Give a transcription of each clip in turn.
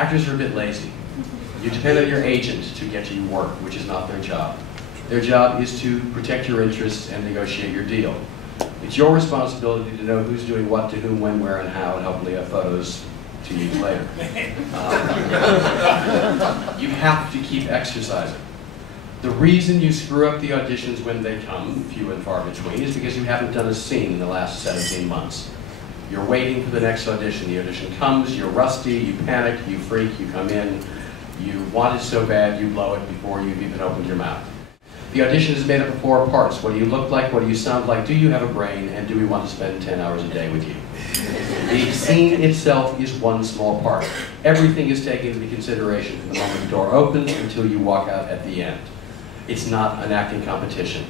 Actors are a bit lazy. You depend on your agent to get you work, which is not their job. Their job is to protect your interests and negotiate your deal. It's your responsibility to know who's doing what to whom, when, where, and how, and hopefully have photos to use later. You have to keep exercising. The reason you screw up the auditions when they come, few and far between, is because you haven't done a scene in the last 17 months. You're waiting for the next audition. The audition comes, you're rusty, you panic, you freak, you come in, you want it so bad you blow it before you've even opened your mouth. The audition is made up of 4 parts. What do you look like? What do you sound like? Do you have a brain? And do we want to spend 10 hours a day with you? The scene itself is one small part. Everything is taken into consideration from the moment the door opens until you walk out at the end. It's not an acting competition.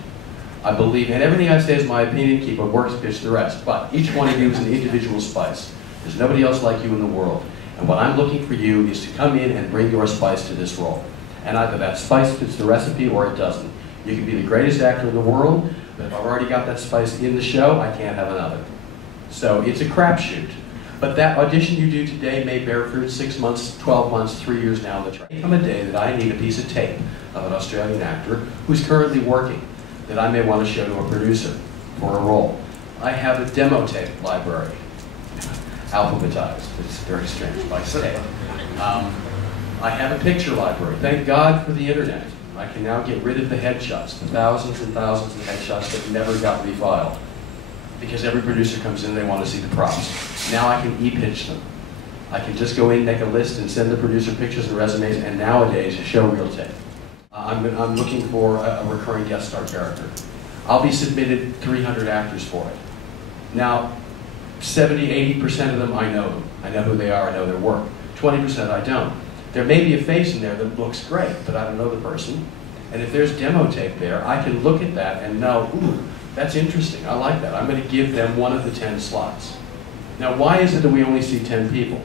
I believe, and everything I say is my opinion, keep what works, pitch the rest. But each one of you is an individual spice. There's nobody else like you in the world. And what I'm looking for you is to come in and bring your spice to this role. And either that spice fits the recipe or it doesn't. You can be the greatest actor in the world, but if I've already got that spice in the show, I can't have another. So it's a crapshoot. But that audition you do today may bear fruit 6 months, 12 months, 3 years down the track. There may come a day that I need a piece of tape of an Australian actor who's currently working that I may want to show to a producer for a role. I have a demo tape library, alphabetized. It's very strange by tape. I have a picture library. Thank God for the internet. I can now get rid of the headshots, the thousands and thousands of headshots that never got refiled. Because every producer comes in, they want to see the props. Now I can e-pitch them. I can just go in, make a list, and send the producer pictures and resumes, and nowadays, show reel tape. I'm looking for a recurring guest star character. I'll be submitted 300 actors for it. Now, 70–80% of them, I know them. I know who they are, I know their work. 20% I don't. There may be a face in there that looks great, but I don't know the person. And if there's demo tape there, I can look at that and know, ooh, that's interesting, I like that. I'm going to give them one of the 10 slots. Now, why is it that we only see 10 people?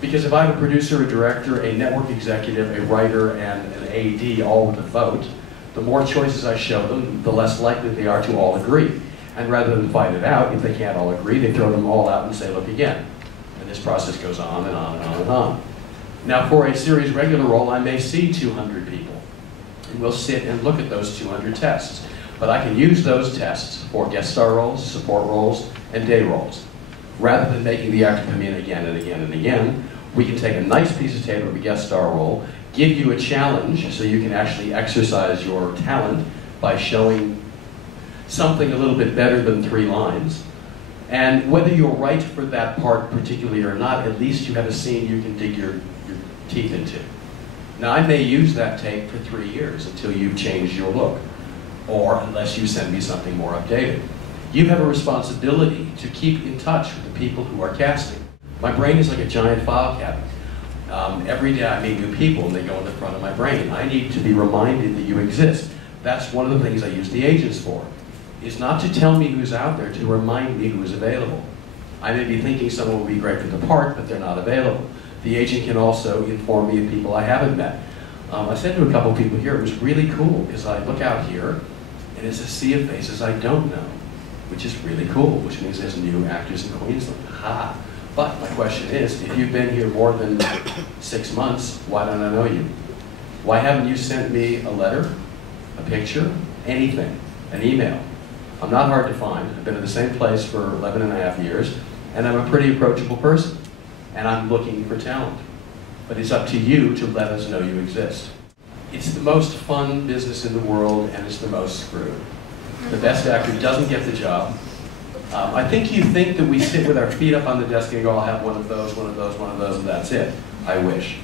Because if I have a producer, a director, a network executive, a writer, and an AD all with a vote, the more choices I show them, the less likely they are to all agree. And rather than fight it out, if they can't all agree, they throw them all out and say, look again. And this process goes on and on and on and on. Now, for a series regular role, I may see 200 people. And we'll sit and look at those 200 tests. But I can use those tests for guest star roles, support roles, and day roles. Rather than making the actor come in again and again and again, we can take a nice piece of tape of a guest star role, give you a challenge so you can actually exercise your talent by showing something a little bit better than 3 lines. And whether you're right for that part particularly or not, at least you have a scene you can dig your teeth into. Now, I may use that tape for 3 years until you've changed your look, or unless you send me something more updated. You have a responsibility to keep in touch with the people who are casting. My brain is like a giant file cabinet. Every day I meet new people and they go in the front of my brain. I need to be reminded that you exist. That's one of the things I use the agents for, is not to tell me who's out there, to remind me who's available. I may be thinking someone will be great for the part, but they're not available. The agent can also inform me of people I haven't met. I said to a couple people here, it was really cool, because I look out here and it's a sea of faces I don't know, which is really cool, which means there's new actors in Queensland. Ha! But my question is, if you've been here more than 6 months, why don't I know you? Why haven't you sent me a letter, a picture, anything, an email? I'm not hard to find. I've been in the same place for 11.5 years, and I'm a pretty approachable person, and I'm looking for talent. But it's up to you to let us know you exist. It's the most fun business in the world, and it's the most screwed. The best actor doesn't get the job. I think you think that we sit with our feet up on the desk and go, I'll have one of those, one of those, one of those, and that's it. I wish.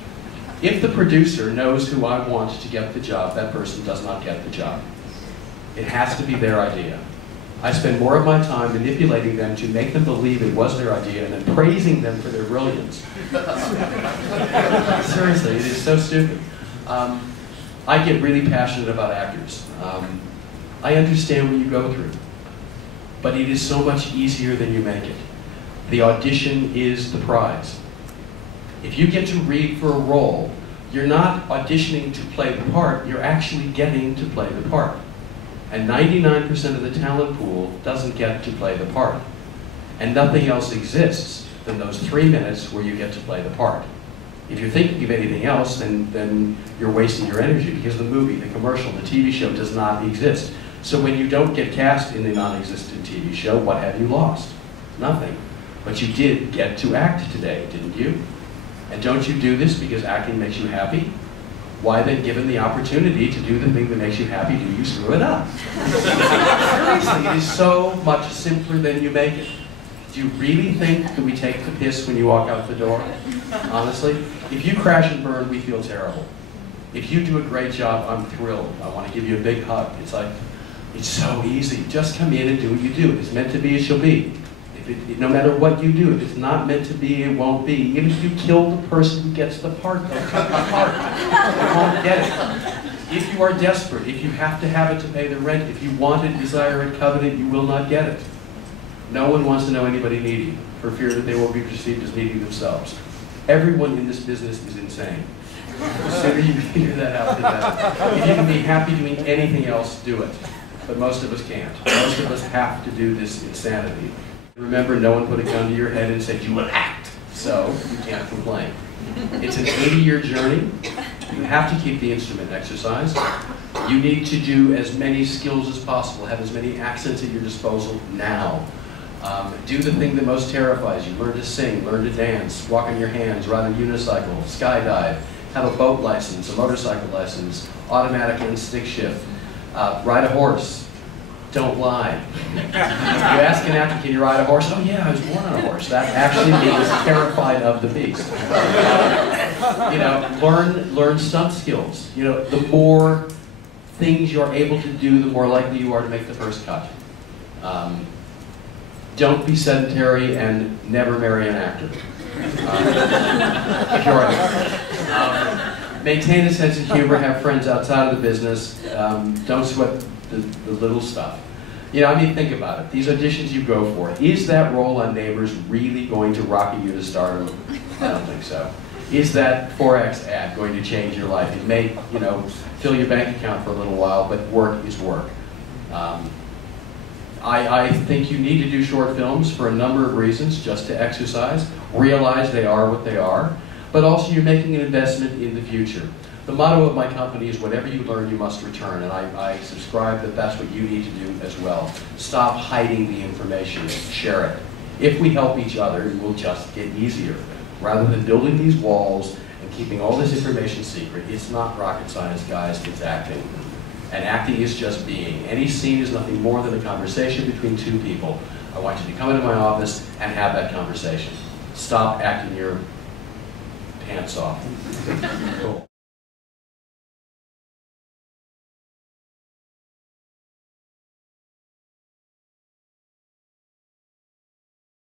If the producer knows who I want to get the job, that person does not get the job. It has to be their idea. I spend more of my time manipulating them to make them believe it was their idea and then praising them for their brilliance. Seriously, it is so stupid. I get really passionate about actors. I understand what you go through, but it is so much easier than you make it. The audition is the prize. If you get to read for a role, you're not auditioning to play the part, you're actually getting to play the part. And 99% of the talent pool doesn't get to play the part. And nothing else exists than those 3 minutes where you get to play the part. If you're thinking of anything else, then you're wasting your energy, because the movie, the commercial, the TV show does not exist. So when you don't get cast in the non-existent TV show, what have you lost? Nothing. But you did get to act today, didn't you? And don't you do this because acting makes you happy? Why then, given the opportunity to do the thing that makes you happy, do you screw it up? Seriously, it is so much simpler than you make it. Do you really think that we take the piss when you walk out the door? Honestly? If you crash and burn, we feel terrible. If you do a great job, I'm thrilled. I want to give you a big hug. It's like, it's so easy. Just come in and do what you do. If it's meant to be, it shall be. No matter what you do, if it's not meant to be, it won't be. Even if you kill the person who gets the part, they'll cut the part. They won't get it. If you are desperate, if you have to have it to pay the rent, if you want it, desire it, covet it, you will not get it. No one wants to know anybody needy, for fear that they will be perceived as needy themselves. Everyone in this business is insane. The sooner you figure that out, the better. If you can be happy doing anything else, do it. But most of us can't. Most of us have to do this insanity. Remember, no one put a gun to your head and said, you will act, so you can't complain. It's an 80-year journey. You have to keep the instrument exercise. You need to do as many skills as possible, have as many accents at your disposal now. Do the thing that most terrifies you. Learn to sing, learn to dance, walk on your hands, ride a unicycle, skydive, have a boat license, a motorcycle license, automatic and stick shift, ride a horse. Don't lie. You ask an actor, can you ride a horse? Oh yeah, I was born on a horse. That actually means terrified of the beast. You know, learn stunt skills. You know, the more things you're able to do, the more likely you are to make the first cut. Don't be sedentary and never marry an actor. If you're an actor. Maintain a sense of humor, have friends outside of the business. Don't sweat the little stuff. You know, I mean, think about it. These auditions you go for, is that role on Neighbors really going to rocket you to stardom? I don't think so. Is that 4X ad going to change your life? It may, you know, fill your bank account for a little while, but work is work. I think you need to do short films for a number of reasons, just to exercise, realize they are what they are, but also you're making an investment in the future. The motto of my company is whatever you learn, you must return, and I subscribe that that's what you need to do as well. Stop hiding the information, share it. If we help each other, it will just get easier. Rather than building these walls and keeping all this information secret, it's not rocket science, guys, it's acting. And acting is just being. Any scene is nothing more than a conversation between two people. I want you to come into my office and have that conversation. Stop acting your pants off. Cool.